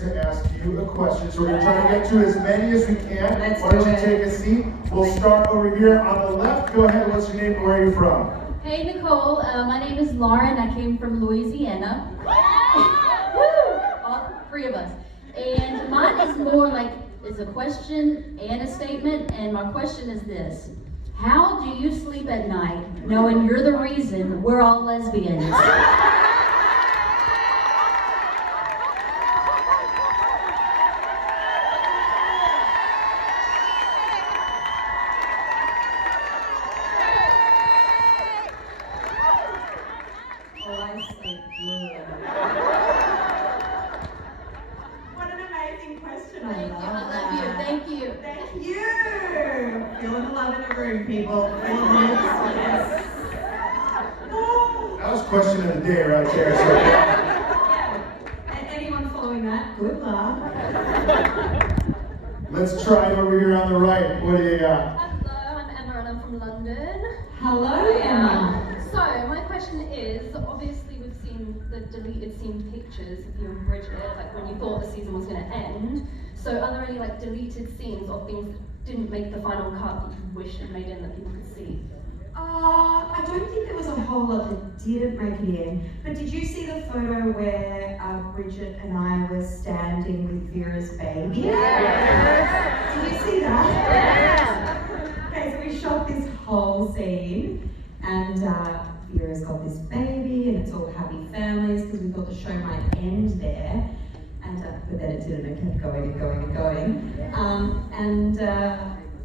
to ask you a question. So we're going to try to get to as many as we can. Let's Why don't do you it. take a seat? We'll start over here on the left. Go ahead. What's your name and where are you from? Hey Nicole, my name is Lauren. I came from Louisiana. Woo! All three of us. And mine is more like, it's a question and a statement. And my question is this. How do you sleep at night knowing you're the reason we're all lesbians? Oh, I sleep good. What an amazing question. I love I that. love you. Thank you. Thank you. Feeling the love in the room, people. Feeling it. Yes. Oh. That was question of the day right there. So, Yeah. And anyone following that, good luck. let's try it over here on the right. What do you got? Hello, I'm Emma and I'm from London. Hello, Emma. So, my question is, obviously we've seen the deleted scene pictures of you and Bridget, like when you thought the season was going to end. So, are there any like deleted scenes or things that didn't make the final cut that you wish had made in that people could see? I don't think there was a whole lot that didn't make it in. But did you see the photo where Bridget and I were standing with Vera's baby? Yes. Did you see that? Yes. Okay, so we shot this whole scene, and Vera's got this baby, and it's all happy families because we thought the show might end there. And but then it didn't. It kept going and going and going.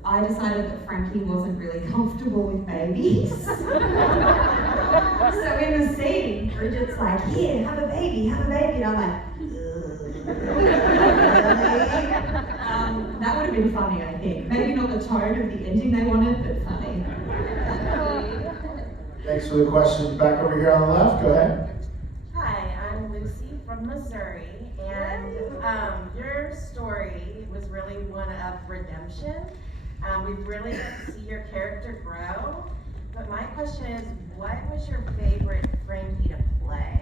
I decided that Frankie wasn't really comfortable with babies. So in the scene, Bridget's like, here, have a baby, and I'm like, that would have been funny, I think. Maybe not the tone of the ending they wanted, but funny. Thanks for the question. Back over here on the left. Go ahead. Hi, I'm Lucy from Missouri, and your story was really one of redemption. We really got to see your character grow, but my question is, what was your favorite Frankie to play?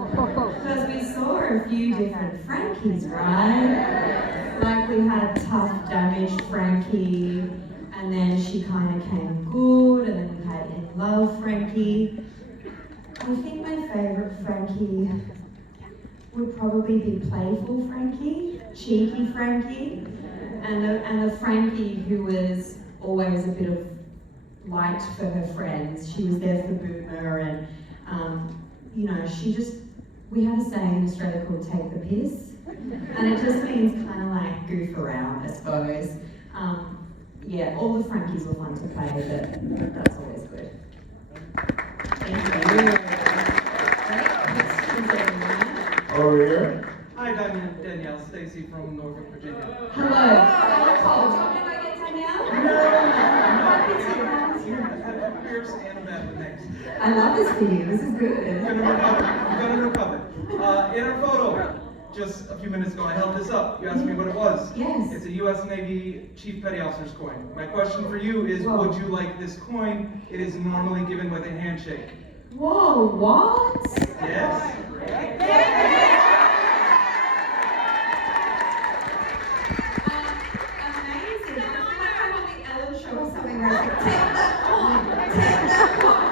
Because we saw a few different Frankies, right? Like we had tough, damaged Frankie, and then she kind of came good, and then we had in love Frankie. I think my favorite Frankie would probably be playful Frankie, cheeky Frankie, and a Frankie who was always a bit of light for her friends. She was there for Boomer, and we had a saying in Australia called take the piss, and it just means kind of like goof around, I suppose. All the Frankies were fun to play, but that's always good. Thank you. Over here. Hi, Danielle, Stacy from Norfolk, Virginia. Hello. Nicole, do you want me to go get Danielle? No. Fierce and a bad next. I love this video. This is good. You're gonna recover. In our photo, just a few minutes ago, I held this up. You asked me what it was. Yes. It's a U.S. Navy Chief Petty Officer's coin. My question for you is, Whoa. would you like this coin? It is normally given with a handshake. Whoa, what? Yes? Amazing. I feel like I'm on the Ellen show or something where it's like, take that coin, take that coin,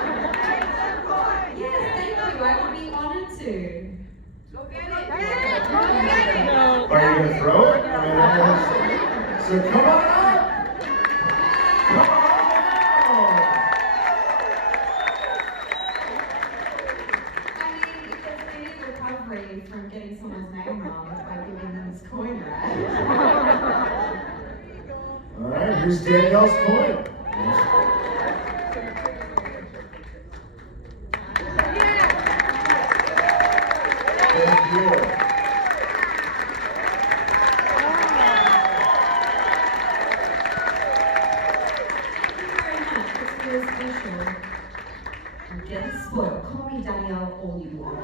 take that coin. Yes, thank you. I would be honored to. Go get it. Are you going to throw it? So come on up. Come on up. I mean, if there's any recovery from getting someone's name wrong, it's by giving them this coin, right? All right, here's Danielle's coin. Thank you. Very special. Get spoiled. Call me Danielle all you want.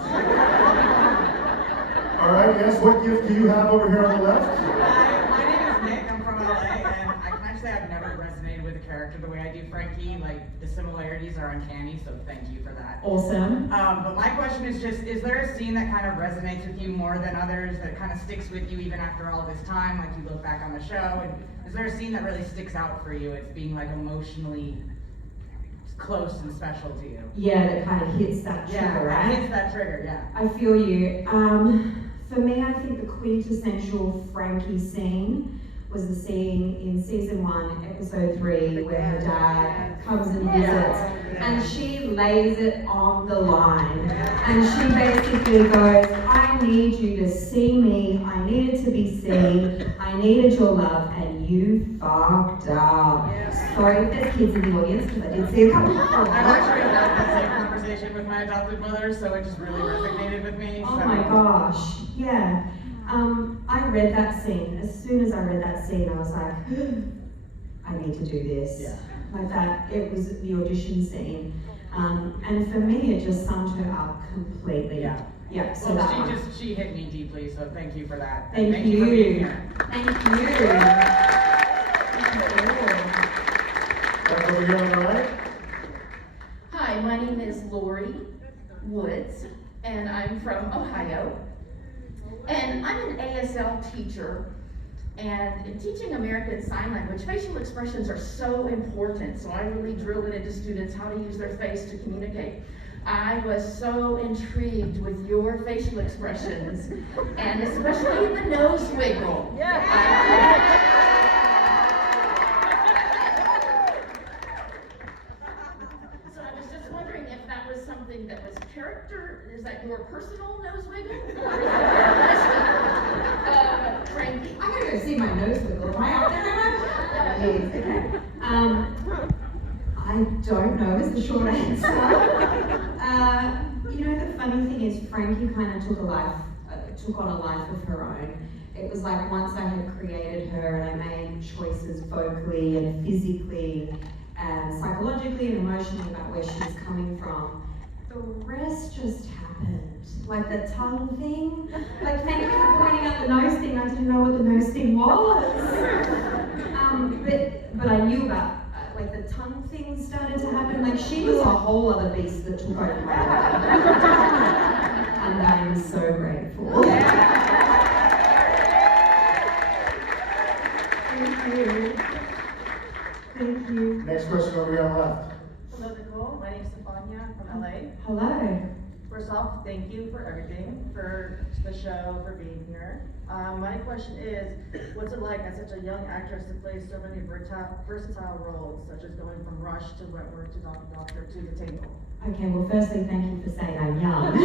All right, yes, what gift do you have over here on the left? Hi, my name is Nick. I'm from LA, and I can actually say I've never resonated with a character the way I do Frankie. Like, the similarities are uncanny, so thank you for that. Awesome. But my question is just, is there a scene that kind of resonates with you more than others, that kind of sticks with you even after all this time? Like, you look back on the show, and is there a scene that really sticks out for you as being like emotionally close and special to you? Yeah, that kind of hits that trigger, Yeah, right? that hits that trigger, yeah. I feel you. For me, I think the quintessential Frankie scene was the scene in season 1, episode 3, where her dad comes and visits, and she lays it on the line. And she basically goes, I need you to see me, I needed to be seen, I needed your love, and you fucked up. Sorry if there's kids in the audience, because I did see a couple of them. I've actually had the same conversation with my adopted mother, so it just really resonated with me. Oh so. my gosh, yeah. I read that scene. As soon as I read that scene, I was like, I need to do this. Yeah. Like that, it was the audition scene. And for me, it just summed her up completely. Yeah. Yeah, so Well, that one. she hit me deeply, so thank you for that. Thank you for being you. here. Thank you. Back over here on the right. Hi, my name is Lori Woods, and I'm from Ohio. And I'm an ASL teacher, and in teaching American Sign Language, facial expressions are so important, so I really drill it into students how to use their face to communicate. I was so intrigued with your facial expressions, and especially the nose wiggle. So I was just wondering if that was something that was character, is that your personal nose wiggle? Or is that Frankie? I'm gonna go see my nose wiggle. Am I out there, Emma? Yes, okay. I don't know is the short answer. You know, the funny thing is Frankie kind of took on a life of her own. It was like once I had created her and I made choices vocally and physically and psychologically and emotionally about where she's coming from, the rest just happened. Like the tongue thing. Like, thank you for pointing out the nose thing. I didn't know what the nose thing was. But I knew about like the tongue thing started to happen. Like, she was a whole other beast that took over my life. And I am so grateful. Thank you. Thank you. Next question over here on the left. Hello, Nicole. My name's Stefania. I'm from LA. Hello. First off, thank you for everything, for the show, for being here. My question is, what's it like as such a young actress to play so many versatile roles, such as going from Rush to Wentworth to Doctor to the table? Okay, well, firstly, thank you for saying I'm young.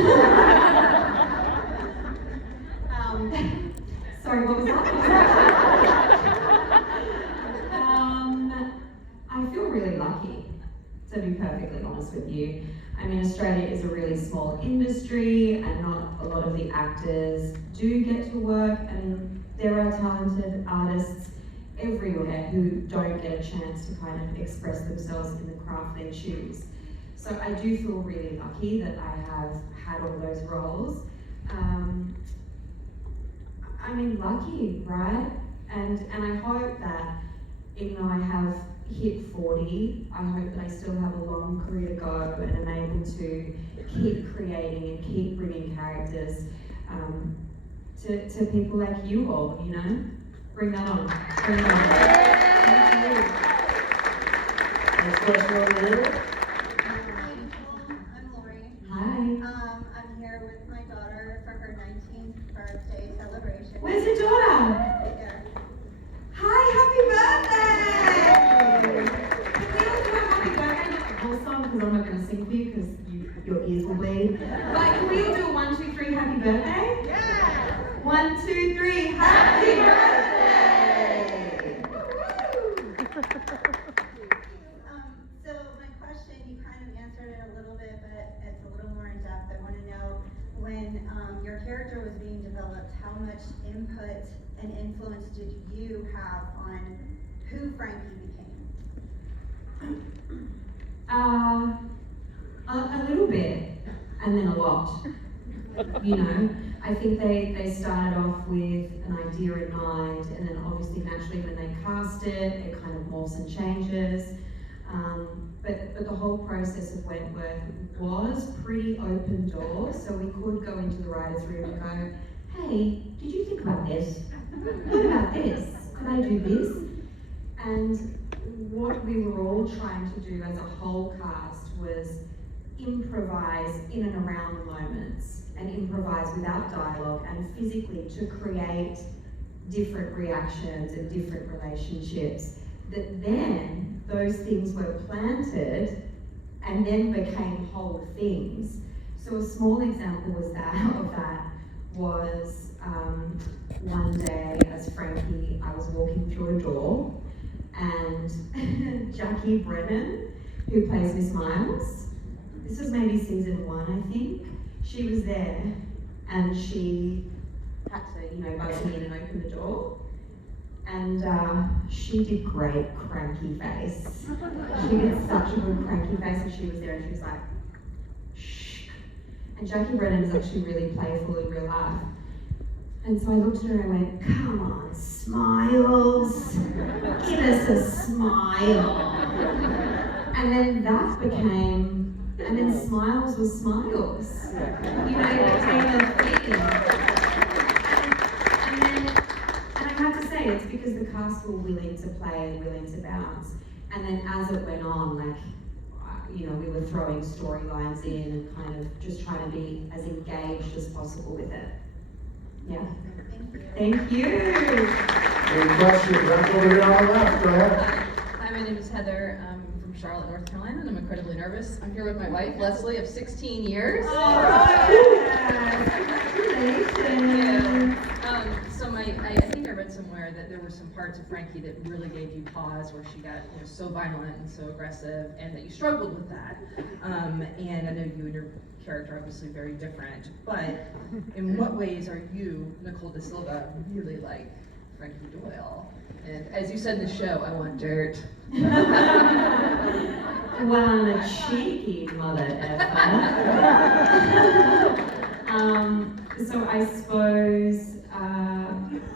Sorry, what was that? I feel really lucky, to be perfectly honest with you. I mean, Australia is a really small industry, and not a lot of the actors do get to work, and there are talented artists everywhere who don't get a chance to kind of express themselves in the craft they choose. So I do feel really lucky that I have had all those roles. I mean, lucky, right? And I hope that even though I have hit 40, I hope that I still have a long career to go and am able to keep creating and keep bringing characters to people like you all, you know? Bring that on. Bring that on. Next question over here. I'm Lori. Hi. I'm here with my daughter for her 19th birthday celebration. Where's your daughter? Right there. Hi, happy birthday! Can we all do a happy birthday? Not the whole song, because I'm not going to sing for you, because your ears will bleed. But can we all do a 1, 2, 3 happy birthday? Yeah! 1, 2, 3, happy birthday! So my question, you kind of answered it a little bit, but it's a little more in depth. I want to know, when your character was being developed, how much input and influence did you have on who Frankie became? A little bit, and then a lot. You know, I think they started off with an idea in mind, and then obviously naturally when they cast it, it kind of morphs and changes. But the whole process of Wentworth was pretty open door, so we could go into the writer's room and go, hey, did you think about this? What about this? Could I do this? And what we were all trying to do as a whole cast was improvise in and around the moments, and improvise without dialogue and physically to create different reactions and different relationships that then those things were planted and then became whole things. So a small example of that was one day as Frankie, I was walking through a door and Jackie Brennan, who plays Miss Miles, this was maybe season 1, I think, she was there and she had to, buzz me in and open the door. And she did great cranky face. She did such a good cranky face and she was there and she was like, shh. And Jackie Brennan is actually really playful in real life. And so I looked at her and went, come on, Smiles, give us a smile. And then that became, and then Smiles was Smiles. It became a thing. And I have to say, it's because the cast were willing to play and willing to bounce. And then as it went on, we were throwing storylines in and kind of just trying to be as engaged as possible with it. Yeah. Thank you. Any questions? Right over here on the left. Go ahead. Hi, my name is Heather. I'm from Charlotte, North Carolina, and I'm incredibly nervous. I'm here with my wife, Leslie, of 16 years. So I think I read somewhere that there were some parts of Frankie that really gave you pause, where she got so violent and so aggressive, and that you struggled with that. And I know you and your character are obviously very different, but in what ways are you, Nicole da Silvia, really like Frankie Doyle? And as you said in the show, I want dirt. Well, I'm a cheeky mother so I suppose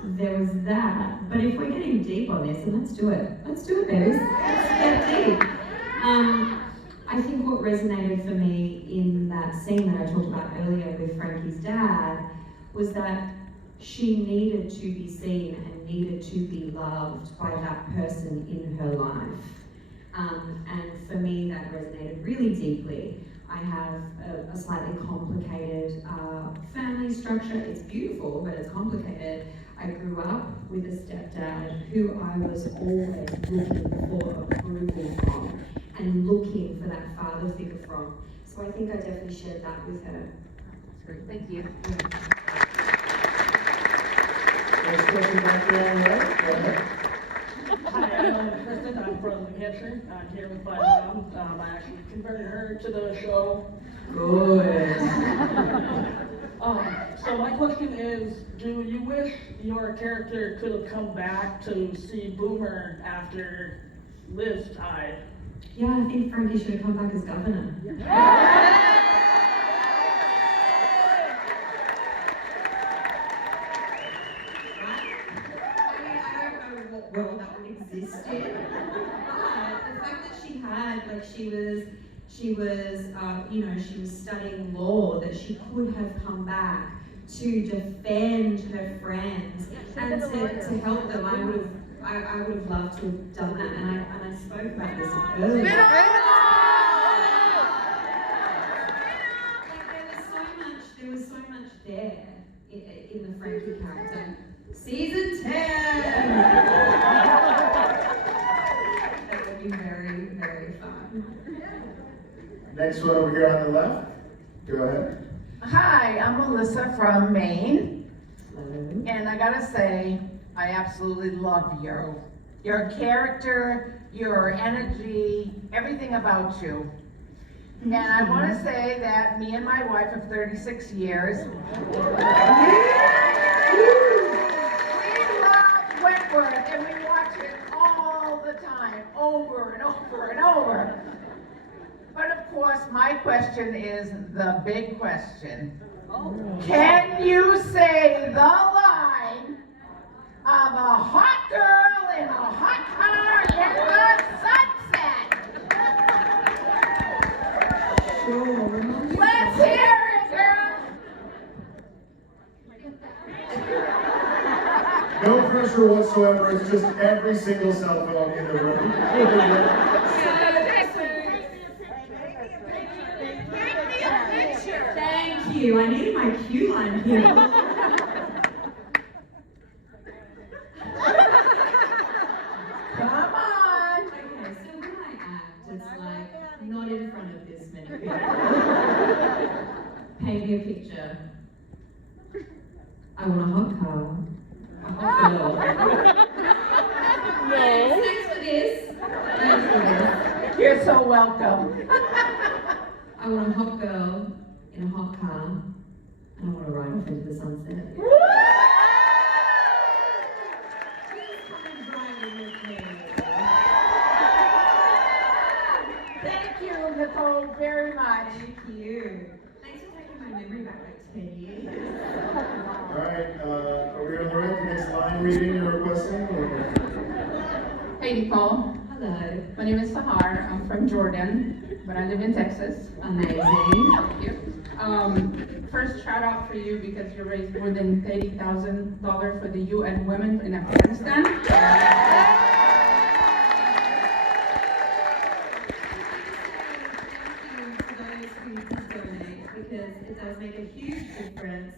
there was that. But if we're getting deep on this, then let's do it. Let's do it, babies. Let's get deep. I think what resonated for me in that scene that I talked about earlier with Frankie's dad was that she needed to be seen and needed to be loved by that person in her life. And for me, that resonated really deeply. I have a slightly complicated family structure. It's beautiful, but it's complicated. I grew up with a stepdad who I was always looking for approval from and looking for that father figure from. So I think I definitely shared that with her. That's great. Thank you. Next question back there on the right. Go ahead. Hi, I'm Kristen. I'm from New Hampshire. I'm here with my mom. I actually converted her to the show. Good. So my question is, do you wish your character could have come back to see Boomer after Liz died? Yeah, I think Frankie should have come back as governor. Well, that would exist in. But the fact that she had, she was studying law, that she could have come back to defend her friends and to help them. I would have loved to have done that, and I spoke about this earlier. There was so much there in the Frankie character. Season 10! That would be very, very fun. Next one over here on the left. Go ahead. Hi, I'm Melissa from Maine. Hello. And I gotta say, I absolutely love you. Your character, your energy, everything about you. And I want to say that me and my wife of 36 years, we love Wentworth and we watch it all the time, over and over and over. But of course, my question is the big question. Can you say the line of a hot girl in a hot car in the sunset? Sure. Let's hear it, girl. No pressure whatsoever, it's just every single cell phone in the room. Thank you. I needed my cue line here. Come on. Okay, so when I act, it's like not in front of this many people. Paint me a picture. I want a hot car. A hot girl. Thanks for this. Thanks for this. You're so welcome. I want a hot girl in a hot car, and I want to ride off into the sunset. Thank you, Nicole, very much. Thank you. Thanks for taking my memory back like 10 years. All right, are we on the right? The next line reading you're requesting? Hey Nicole, Hello. my name is Sahar. I'm from Jordan, but I live in Texas. Amazing. Thank you. First shout out for you because you raised more than $30,000 for the UN women in Afghanistan. Because it does make a huge difference.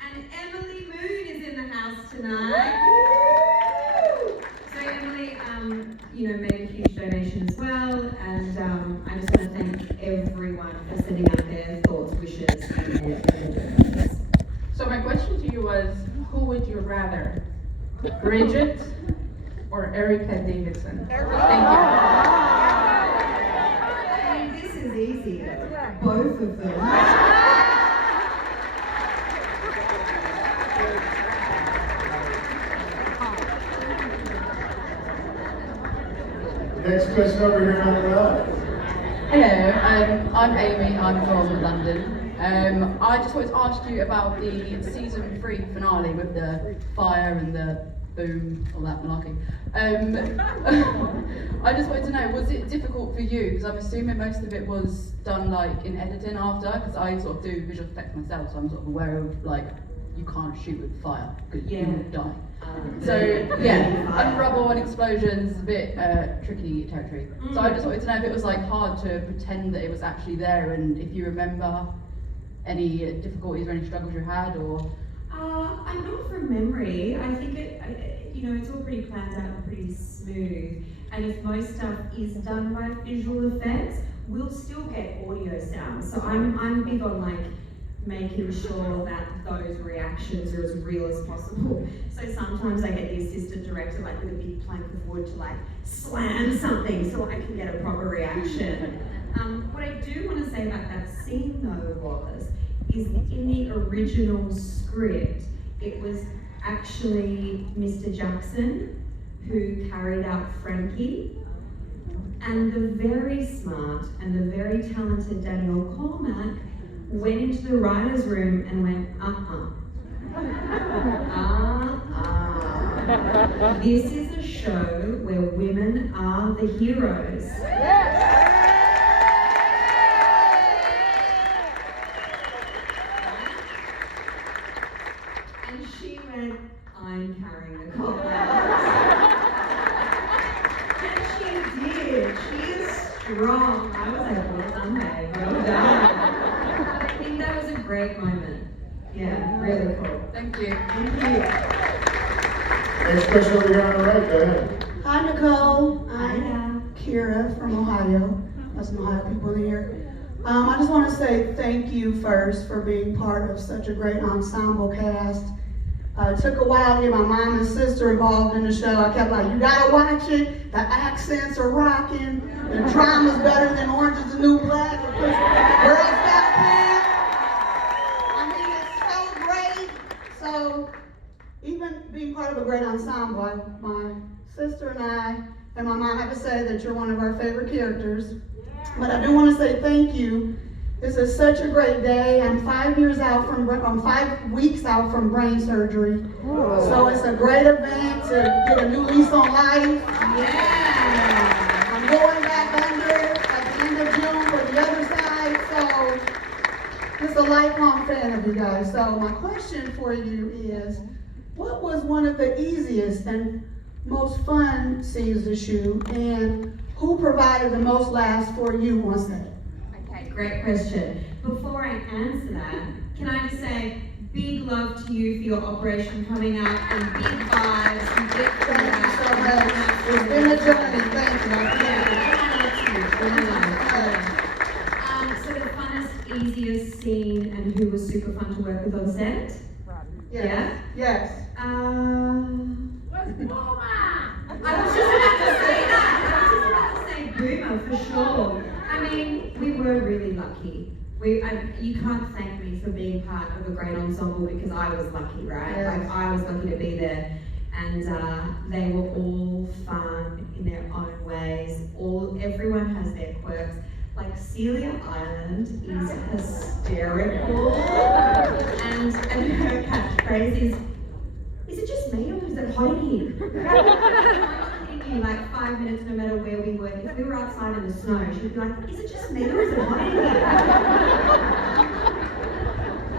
And Emily Moon is in the house tonight. So Emily, made a huge donation as well, and I just want to thank everyone for sending out their thoughts, wishes, and donations. So my question to you was, who would you rather, Bridget or Erica Davidson? Thank you. This is easy. Both of them. Next question over here on the left. Hello, I'm Amy, I'm from London. I just wanted to ask you about the season 3 finale with the fire and the boom, all that malarkey. I just wanted to know, was it difficult for you? Because I'm assuming most of it was done like in editing after, because I sort of do visual effects myself, so I'm sort of aware of like, you can't shoot with fire, because you would die. So yeah, and rubble and explosions is a bit tricky territory. So I just wanted to know if it was like hard to pretend that it was actually there, and if you remember any difficulties or any struggles you had, or. I'm not from memory. I think it's all pretty planned out and pretty smooth. And if most stuff is done by visual effects, we'll still get audio sounds. So I'm big on like making sure that those reactions are as real as possible. So sometimes I get the assistant director like with a big plank of wood to like slam something so I can get a proper reaction. What I do want to say about that scene though is in the original script, it was actually Mr. Jackson who carried out Frankie, and the very smart and the very talented Danielle Cormack went into the writer's room and went, this is a show where women are the heroes. And she went, I'm carrying the cop out. And she did. She is strong. I was like, well done, babe. Well done. I think that was a great moment. Yeah, really cool. Thank you. Thank you. Next question over here on the right, go ahead. Hi, Nicole. I'm Kira from Ohio. That's some Ohio people in here. I just want to say thank you first for being part of such a great ensemble cast. It took a while to get my mom and sister involved in the show. I kept like, you gotta watch it. The accents are rocking. The drama's better than Orange is the New Black. Girls Got Pants. I mean, it's so great. So even being part of a great ensemble, my sister and I and my mom have to say that you're one of our favorite characters. But I do want to say thank you, This is such a great day. I'm 5 weeks out from brain surgery. So it's a great event to get a new lease on life. Yeah. I'm going back under at the end of June for the other side. So just a lifelong fan of you guys. So my question for you is, what was one of the easiest and most fun scenes to shoot, and who provided the most laughs for you on set? Okay, great question. Before I answer that, can I just say big love to you for your operation coming up, and big vibes and big Thank you so much. It's been a journey. Thank you. So the funnest, easiest scene, and who was super fun to work with on set? Yes. Yes. I was just about to say that. I was just about to say Boomer for sure. I mean, we were really lucky. You can't thank me for being part of a great ensemble because I was lucky, right? Yes. Like I was lucky to be there, and they were all fun in their own ways. Everyone has their quirks. Like Celia Island is hysterical, and her catchphrase is it just me or is it hot in here? I'm kidding you, like 5 minutes no matter where we were. If we were outside in the snow, she'd be like, is it just me or is it hot in here?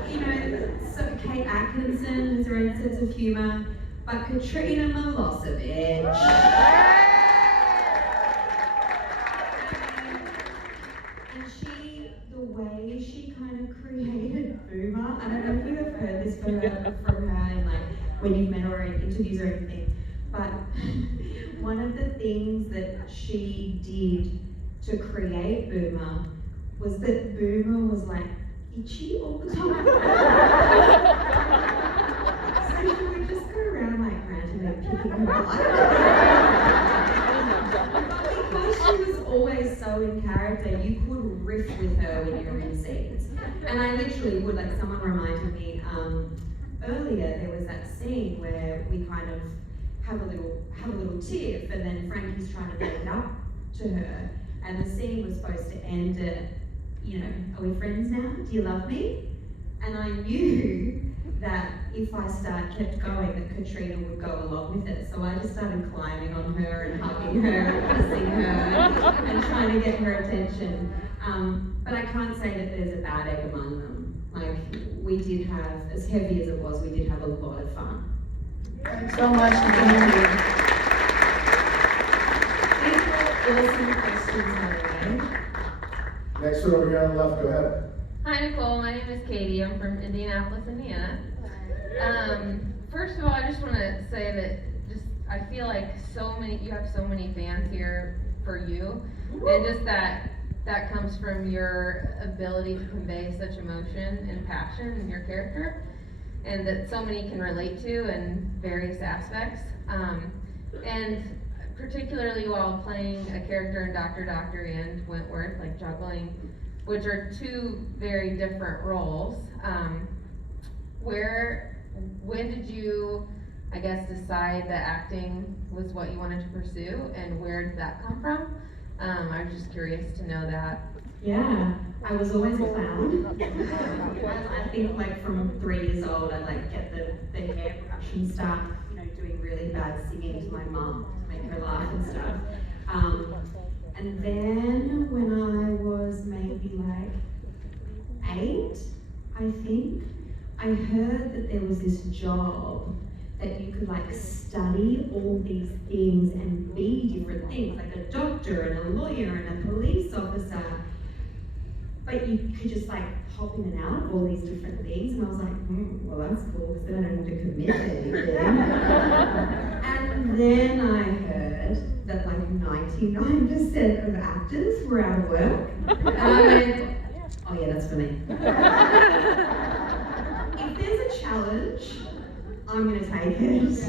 You know, so Kate Atkinson has her own sense of humour, but Katrina Milosevic. The way she kind of created Boomer, I don't know if you have heard this from her and like when you've met her in interviews or anything, but one of the things that she did to create Boomer was that Boomer was like itchy all the time. So she would just go around like randomly picking her butt. Because she was always so in character, you could riff with her when you were in scenes. And I literally would, like someone reminded me, earlier there was that scene where we kind of have a little tiff, and then Frankie's trying to make it up to her. And the scene was supposed to end at, you know, are we friends now? Do you love me? And I knew that if I kept going, that Katrina would go along with it. So I just started climbing on her and hugging her and kissing her and trying to get her attention. But I can't say that there's a bad egg among them. Like, we did have, as heavy as it was, we did have a lot of fun. Thanks so much. These were awesome questions, by the way. Next one over here on the left, go ahead. Hi Nicole, my name is Katie. I'm from Indianapolis, Indiana. First of all, I just want to say that I feel like you have so many fans here for you, and just that comes from your ability to convey such emotion and passion in your character, and that so many can relate to in various aspects. And particularly while playing a character in Dr. and Wentworth, like juggling, which are two very different roles. When did you, I guess, decide that acting was what you wanted to pursue, and where did that come from? I was just curious to know that. Yeah, I was always a clown. I think like from 3 years old, I'd like get the hairbrush and start, you know, doing really bad singing to my mum to make her laugh and stuff. And then when I was maybe like 8, I think, I heard that there was this job that you could like study all these things and be different things, like a doctor and a lawyer and a police officer, but you could just like hop in and out of all these different things. And I was like, well that's cool, because then I don't have to commit to anything. And then I heard that like 99% of actors were out of work. And I went, oh yeah, that's for me. If there's a challenge, I'm gonna take it.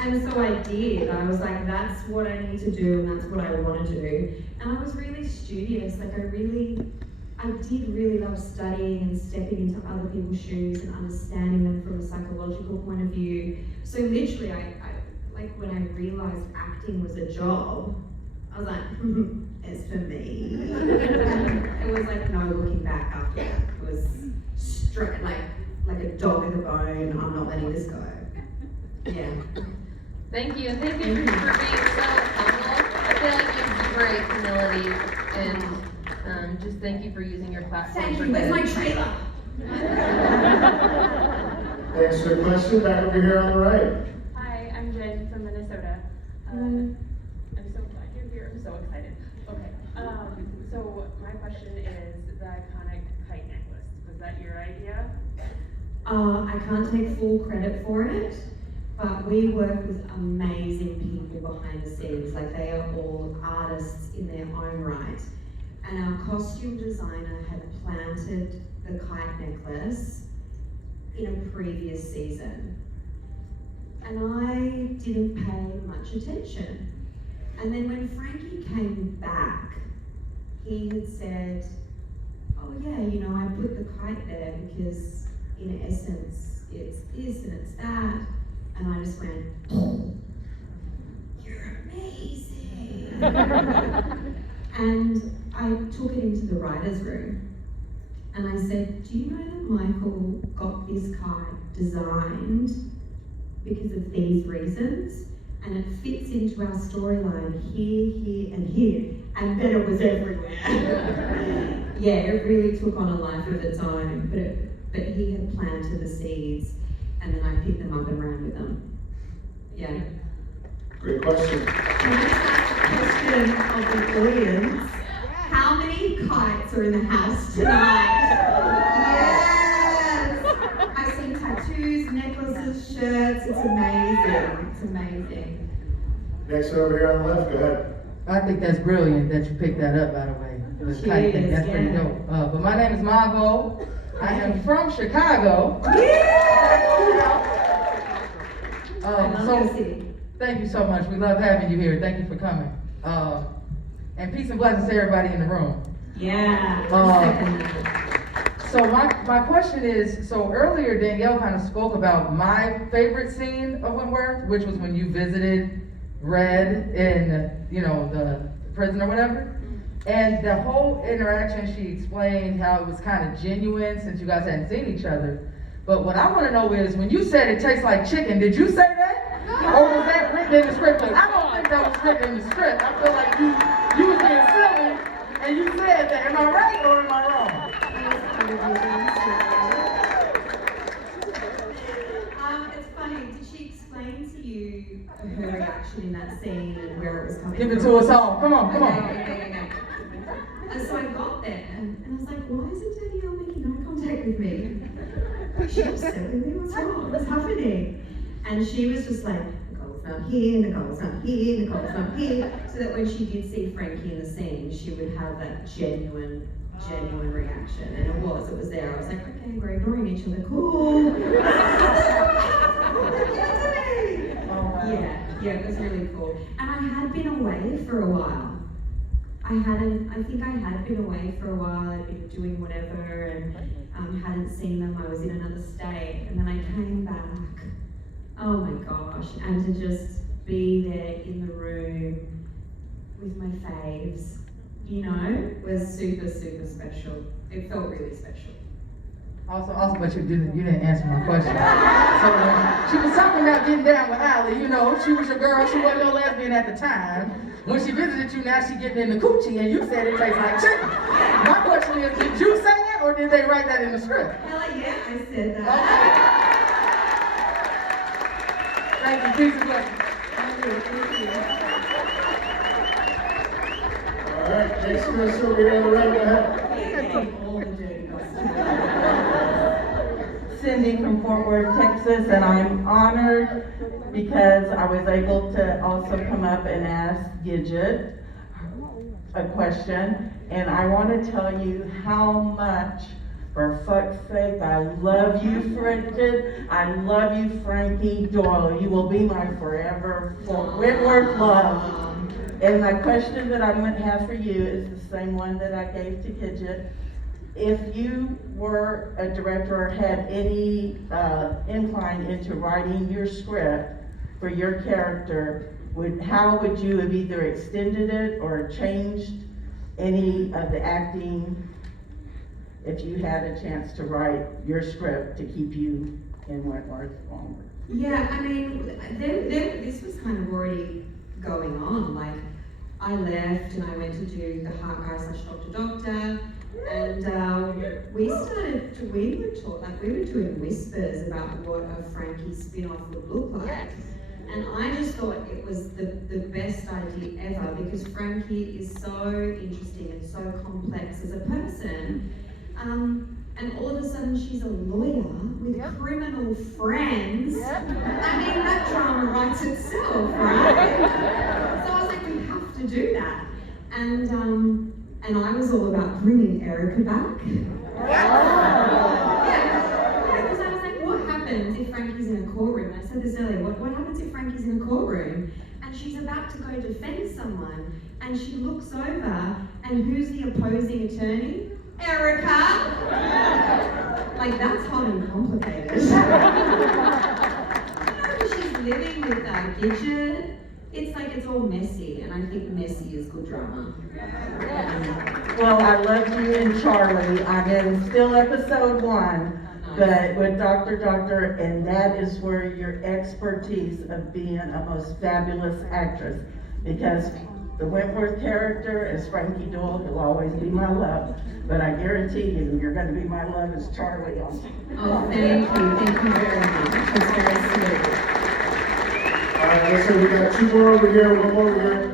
And so I did. I was like, that's what I need to do, and that's what I want to do. And I was really studious. Like I did really love studying and stepping into other people's shoes and understanding them from a psychological point of view. So literally, I like when I realized acting was a job, I was like, it's for me. It was like no looking back after that. It was straight like a dog with a bone. I'm not letting this go. Yeah. Thank you, and thank you for being so humble. I feel like you have great humility, and just thank you for using your platform. Thank for you. Where's good. my trailer? Thanks for the question. Back over here on the right. Hi, I'm Jen from Minnesota. I'm so glad you're here. I'm so excited. Okay. So my question is the iconic kite necklace. Was that your idea? I can't take full credit for it, but we work with amazing people behind the scenes. Like, they are all artists in their own right. And our costume designer had planted the kite necklace in a previous season. And I didn't pay much attention. And then when Frankie came back, he had said, oh yeah, you know, I put the kite there because in essence, it's this and it's that. And I just went, oh, you're amazing. And I took it into the writer's room. And I said, do you know that Michael got this kite designed because of these reasons? And it fits into our storyline here, here, and here. And then it was everywhere. Yeah, it really took on a life of its own. But he had planted the seeds, and then I picked them up and ran with them. Yeah. Great question. Question of the audience. How many kites are in the house tonight? Yes! I've seen tattoos, necklaces, shirts. It's amazing. It's amazing. Next one over here on the left, go ahead. I think that's brilliant that you picked that up, by the way. The kite thing, that's pretty dope. But my name is Mavo. I am from Chicago. Thank you so much. We love having you here. Thank you for coming. And peace and blessings to everybody in the room. Yeah. So my question is, so earlier Danielle kind of spoke about my favorite scene of Wentworth, which was when you visited Red in, you know, the prison or whatever. And the whole interaction, she explained how it was kind of genuine since you guys hadn't seen each other. But what I want to know is, when you said it tastes like chicken, did you say that? Or was that written in the script? Because I don't think that was written in the script. I feel like you was being silly and you said that. Am I right or am I wrong? It's funny. Did she explain to you her reaction in that scene and where it was coming Give from? it to us all. Come on, come on. Okay. And so I got there and I was like, why isn't Danielle making eye contact with me? Is she upset with me? What's wrong? What's happening? And she was just like, Nicole's not here, Nicole's not here, Nicole's not here. So that when she did see Frankie in the scene, she would have that genuine reaction. And it was there. I was like, okay, we're ignoring each other. Cool. Yeah, it was really cool. And I had been away for a while. I think I had been away for a while. I'd been doing whatever and hadn't seen them. I was in another state. And then I came back. Oh my gosh. And to just be there in the room with my faves, you know, was super, super special. It felt really special. Also, but you didn't answer my question. So she was talking about getting down with Allie, you know, she was your girl, she wasn't no lesbian at the time. When she visited you, now she getting in the coochie and you said it tastes like chicken. My question is, did you say that or did they write that in the script? Hell yeah, I said that. Okay. Thank you, peace and blessings. Thank you. All right, next question over here on the right, go ahead. Cindy from Fort Worth, Texas, and I'm honored because I was able to also come up and ask Gidget a question. And I want to tell you how much, for fuck's sake, I love you, Frigid. I love you, Frankie Doyle. You will be my forever Wentworth love. And my question that I'm going to have for you is the same one that I gave to Gidget. If you were a director or had any incline into writing your script for your character, how would you have either extended it or changed any of the acting, if you had a chance to write your script to keep you in Wentworth longer? Yeah, I mean, this was kind of already going on. Like, I left and I went to do the Heart Guy / Doctor, and we were doing whispers about what a Frankie spin-off would look like. Yes. And I just thought it was the best idea ever, because Frankie is so interesting and so complex as a person. And all of a sudden she's a lawyer with criminal friends. I mean, that drama writes itself, right? So I was like, we have to do that. And I was all about bringing Erica back. Because I was like, what happens if Frankie's in a courtroom? I said this earlier, what happens if Frankie's in a courtroom and she's about to go defend someone and she looks over and who's the opposing attorney? Erica! Like, that's hot and complicated. Because she's living with that Gidget. It's like it's all messy, and I think messy is good drama. Well, I love you and Charlie. I'm in still episode 1, but with Doctor, and that is where your expertise of being a most fabulous actress, because the Wentworth character as Frankie Doyle will always be my love, but I guarantee you're going to be my love as Charlie also. Oh, thank you very much. That's very sweet. All right, so we got 2 more over here, 1 more over here.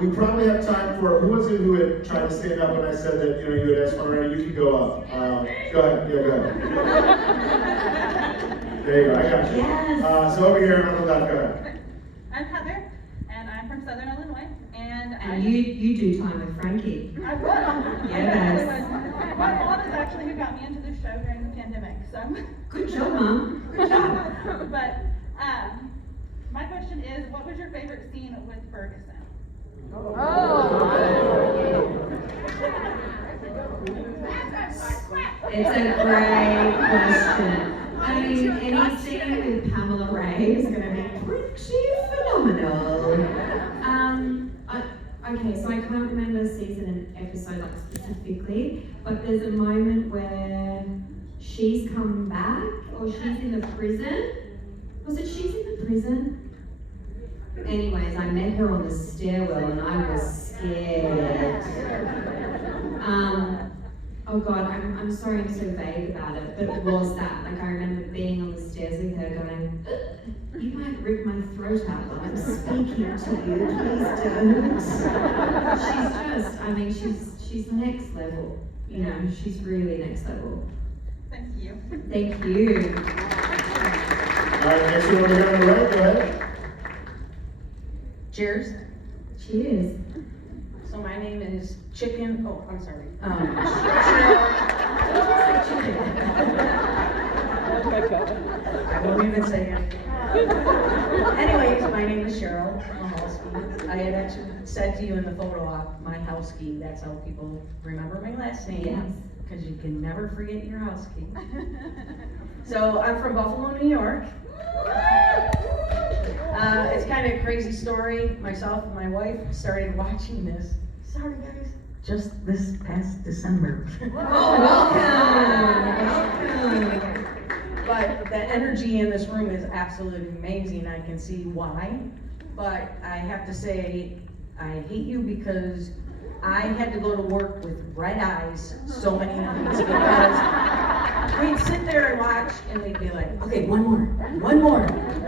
We probably have time for, who was it who had tried to stand up when I said that, you had asked one already? You can go up. Go ahead, yeah, go ahead. There you go, I got you. Yes. So over here on the left, go ahead. I'm Heather, and I'm from Southern Illinois, And you do time with Frankie. I was. Yes. My mom is actually who got me into the show during the pandemic, so. Good job, Mom. Good job. But, my question is, what was your favorite scene with Ferguson? It's a great question. I mean, any scene with Pamela Ray is going to be pretty phenomenal. Okay, so I can't remember season and episode like specifically, but there's a moment where she's come back, or she's in the prison. Was it she's in the prison? Anyways, I met her on the stairwell and I was scared. Oh God, I'm sorry I'm so vague about it, but it was that. Like, I remember being on the stairs with her going, you might rip my throat out while I'm speaking to you, please don't. She's next level. She's really next level. Thank you. Thank you. All right, next one over here on the right, go ahead. Cheers. Cheers. So my name is Chicken. Oh, I'm sorry. I won't even say it. Anyways, my name is Cheryl Mahalski. I had actually said to you in the photo op, my house key. That's how people remember my last name. Yes. Because you can never forget your house key. So I'm from Buffalo, New York. It's kind of a crazy story. Myself and my wife started watching this. Sorry, guys. Just this past December. Welcome. But the energy in this room is absolutely amazing. I can see why. But I have to say, I hate you because I had to go to work with red eyes so many nights because we'd sit there and watch and we'd be like, okay, one more.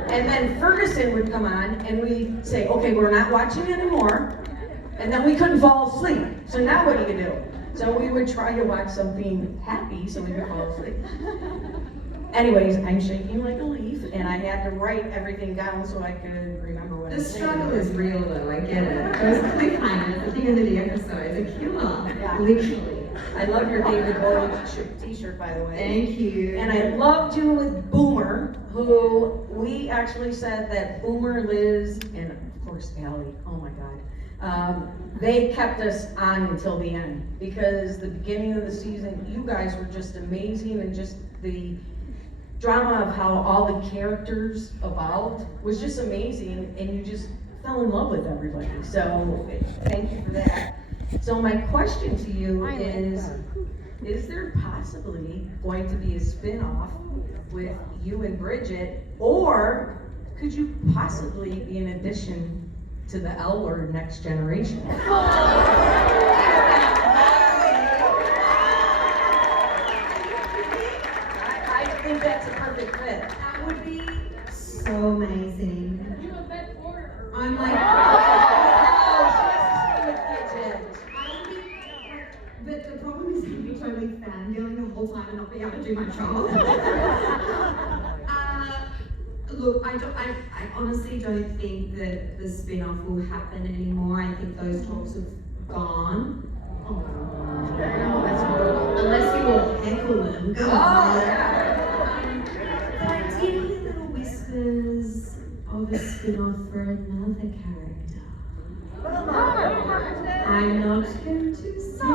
And then Ferguson would come on and we'd say, okay, we're not watching anymore. And then we couldn't fall asleep. So now what do you do? So we would try to watch something happy so we could fall asleep. Anyways, I'm shaking like a leaf, and I had to write everything down so I could remember what I was saying. The struggle is real, though. I get it. Those cliffhangers at the end of the episode is a killer. Yeah. Literally. I love your David Bowie t-shirt, by the way. Thank you. And I loved you with Boomer, who we actually said that Boomer, Liz, and of course Allie. Oh my God. They kept us on until the end because the beginning of the season, you guys were just amazing, and just the drama of how all the characters evolved was just amazing, and you just fell in love with everybody. So thank you for that. So my question to you is there possibly going to be a spin-off with you and Bridget, or could you possibly be an addition to the L Word Next Generation? I think that's a perfect fit. That would be so amazing. I'm like, but the problem is I'd be totally fangirling the whole time and not be able to do my job. Look, I honestly don't think that the spin-off will happen anymore. I think those talks have gone. Unless you will heckle them. Go on. But I did hear little whispers of a spin-off for another character. I'm not going to say.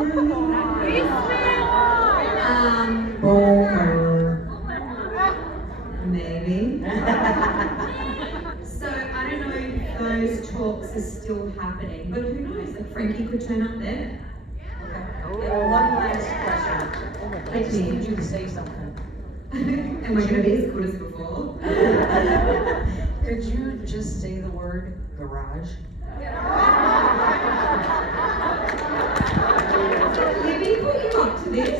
Maybe. So I don't know if those talks are still happening, but who knows? Like Frankie could turn up there. One last question. I just need you to say something. Am I going to be as good as before? Could you just say the word garage? Libby put you up to this?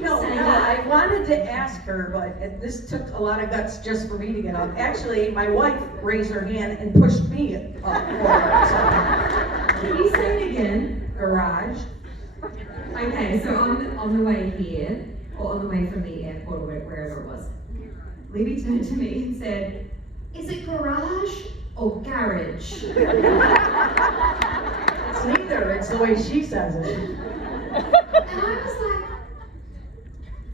No, I wanted to ask her, but this took a lot of guts just for me to get up. Actually, my wife raised her hand and pushed me up for it. Can you say it again? Garage. Okay, so on the way here, or on the way from the airport or wherever it was, Libby turned to me and said, "Is it garage or garage?" It's neither, it's the way she says it. And I was like, "I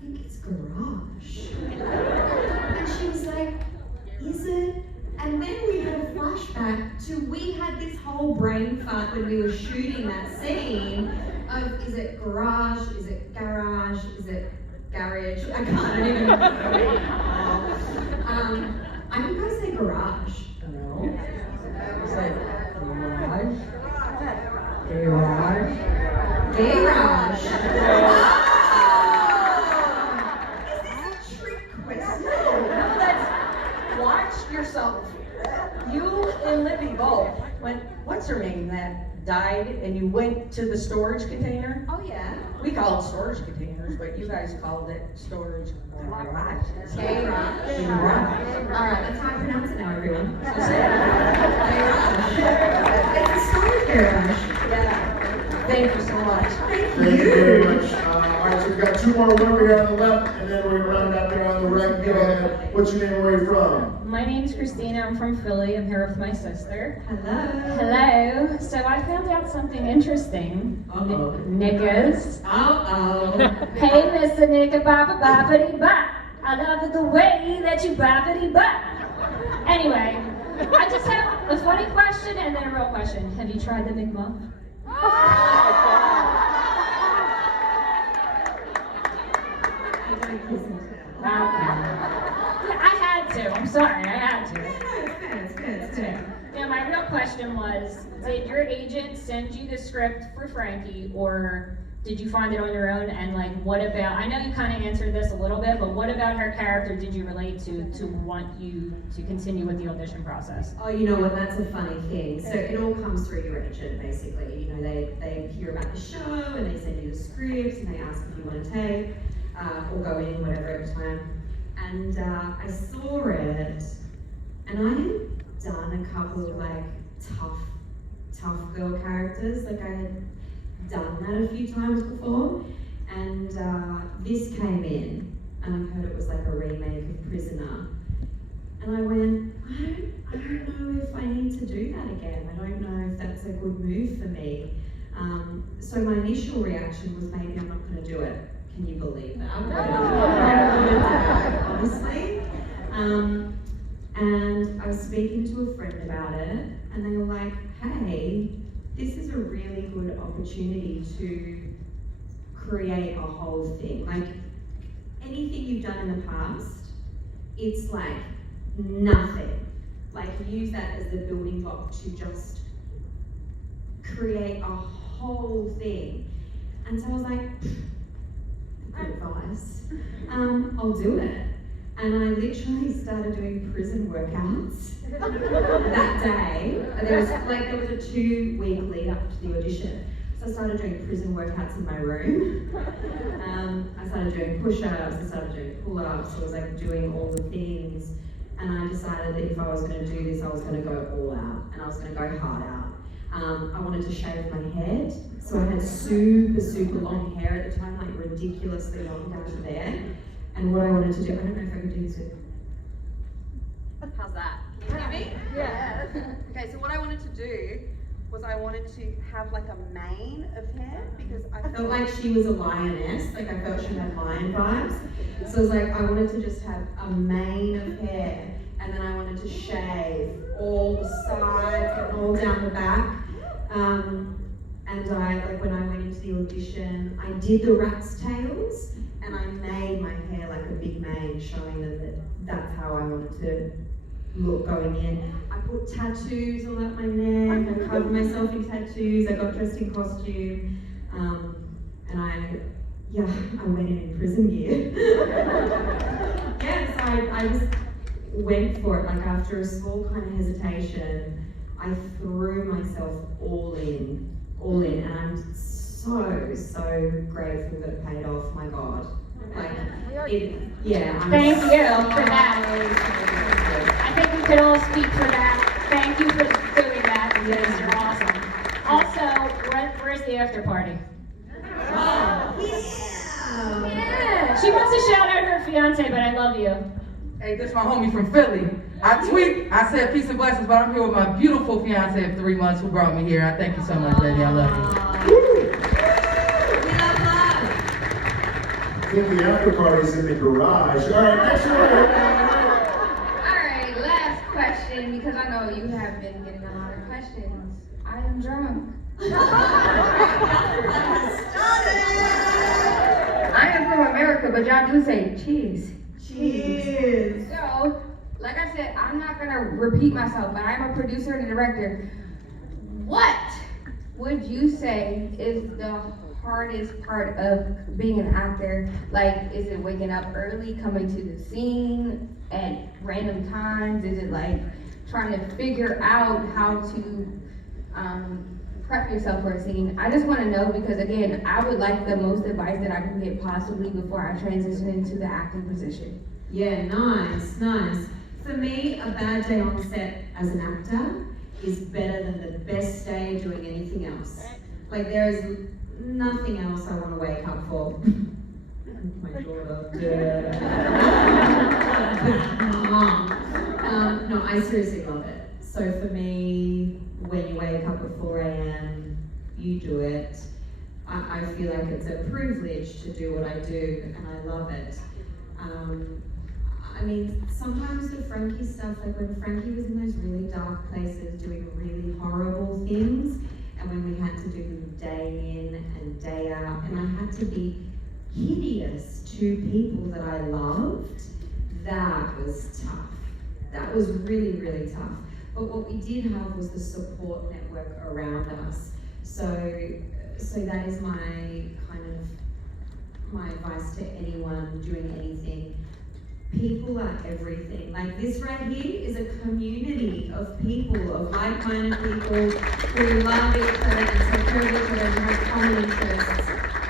think it's garage." And she was like, "Is it?" And then we had a flashback to we had this whole brain fart when we were shooting that scene of, is it garage, is it garage, is it garage? I don't even know. I'm gonna say garage. No. It's like garage. Garage. Garage. Watch yourself. You and Libby both went, what's her name that died, and you went to the storage container? Oh yeah. We call it storage containers, but you guys called it storage garage. Garage. Alright, that's how I pronounce it now, everyone. Garage. It's a storage garage. Yeah. Thank you so much. Thank you very much. All right, so we've got two more women here on the left, and then we're going to round out there on the right. Go ahead. What's your name and where are you from? My name's Christina. I'm from Philly. I'm here with my sister. Hello. Hello. So I found out something interesting. Niggas. Hey, Mr. Nigga, boppity bop. I love the way that you boppity bop. Anyway, I just have a funny question and then a real question. Have you tried the Big Muff? I had to. I'm sorry. I had to. It's good. Now, my real question was, did your agent send you the script for Frankie, or did you find it on your own? And like, what about, I know you kind of answered this a little bit, but what about her character did you relate to want you to continue with the audition process? Oh, you know what, that's a funny thing. So it all comes through your agent, basically. You know, they hear about the show, and they send you the scripts, and they ask if you want to take, or go in, whatever at the time. And I saw it, and I had done a couple of like tough girl characters. Like I had done that a few times before, and this came in, and I heard it was like a remake of Prisoner, and I went, I don't know if I need to do that again. I don't know if that's a good move for me. So my initial reaction was, maybe I'm not going to do it. Can you believe that? Honestly. And I was speaking to a friend about it, and they were like, hey, this is a really good opportunity to create a whole thing. Like, anything you've done in the past, it's like nothing. Like, use that as the building block to just create a whole thing. And so I was like, good advice. I'll do it. And I literally started doing prison workouts that day. There was a 2-week lead up to the audition. So I started doing prison workouts in my room. I started doing push-ups, I started doing pull-ups, I was like doing all the things. And I decided that if I was gonna do this, I was gonna go all out, and I was gonna go hard out. I wanted to shave my head, so I had super, super long hair at the time, like ridiculously long down to there. And what I wanted to do, I don't know if I could do this with. How's that? Can you hear me? Yeah. Okay, so what I wanted to do was I wanted to have like a mane of hair because I felt like she was a lioness, like I felt she had lion vibes. So I was like, I wanted to just have a mane of hair, and then I wanted to shave all the sides and all down the back. And I, like when I went into the audition, I did the rat's tails, and I made my hair like a big mane, showing them that that's how I wanted to look going in. I put tattoos all up my neck, I covered myself in tattoos, I got dressed in costume, and I went in prison gear. So I just went for it, like after a small kind of hesitation, I threw myself all in, and I'm so grateful that it paid off, my God. Like, Thank you for that. I think we could all speak for that. Thank you for doing that, because you're awesome. Also, where's the after party? Yeah. She wants to shout out her fiance, but I love you. Hey, this is my homie from Philly. I said peace and blessings, but I'm here with my beautiful fiance of 3 months who brought me here. I thank you so much, baby. I love you. I think the after party's in the garage. All right, next one. Alright, last question, because I know you have been getting a lot of questions. I am drunk. I am from America, but y'all do say cheese. Cheese. So, like I said, I'm not gonna repeat myself, but I'm a producer and a director. What would you say is the hardest part of being an actor? Like, is it waking up early, coming to the scene at random times? Is it like trying to figure out how to prep yourself for a scene? I just want to know, because again, I would like the most advice that I can get possibly before I transition into the acting position. Yeah, nice. For me, a bad day on set as an actor is better than the best day doing anything else. Like, there is nothing else I want to wake up for. My daughter. No, I seriously love it. So for me, when you wake up at 4 a.m., you do it. I feel like it's a privilege to do what I do, and I love it. I mean, sometimes the Frankie stuff, like when Frankie was in those really dark places doing really horrible things, and when we had to do them day in and day out, and I had to be hideous to people that I loved, that was tough. That was really, really tough. But what we did have was the support network around us. So that is my advice to anyone doing anything. People are everything. Like, this right here is a community of people, of like-minded people who love each other and take care of each other and have common interests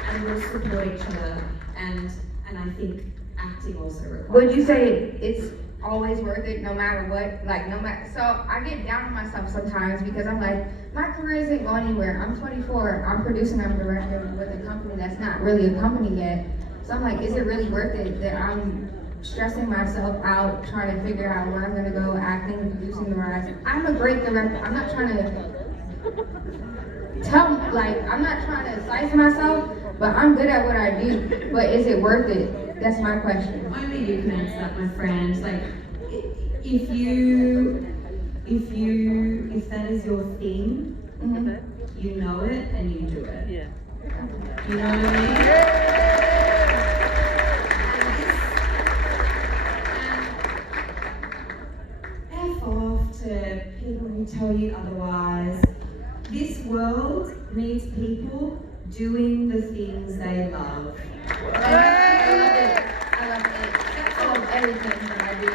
and will support each other. And I think acting also requires. Would you say it's always worth it no matter what? Like, no matter, so I get down on myself sometimes because I'm like, my career isn't going anywhere. I'm 24, I'm producing, I'm directing with a company that's not really a company yet. So I'm like, is it really worth it that I'm stressing myself out trying to figure out where I'm gonna go, acting, producing, the rise? I'm a great director. I'm not trying to I'm not trying to slice myself, but I'm good at what I do. But is it worth it? That's my question. Only you can answer that, my friend. Like, if that is your thing, you know it and you do it. Yeah. You know what I mean? F off to people who tell you otherwise. This world needs people doing the things they love. I love it. That's all everything that I do.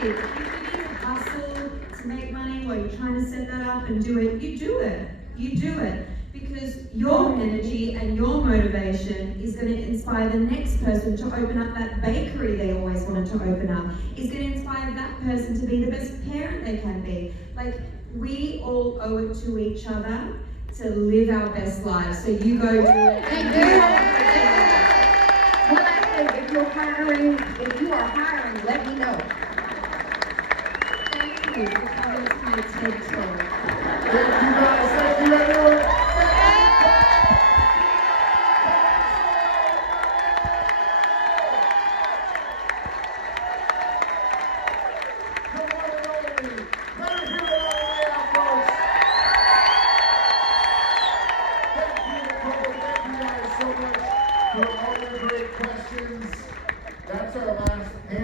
If you need to hustle to make money while you're trying to set that up and do it, you do it. You do it. Because your energy and your motivation is going to inspire the next person to open up that bakery they always wanted to open up. Is going to inspire that person to be the best parent they can be. Like, we all owe it to each other to live our best lives. So you go do it. And when I say if you are hiring, let me know. Thank you for coming to my TED Talk. Thank you guys, thank you everyone. For all the great questions. That's our last panel.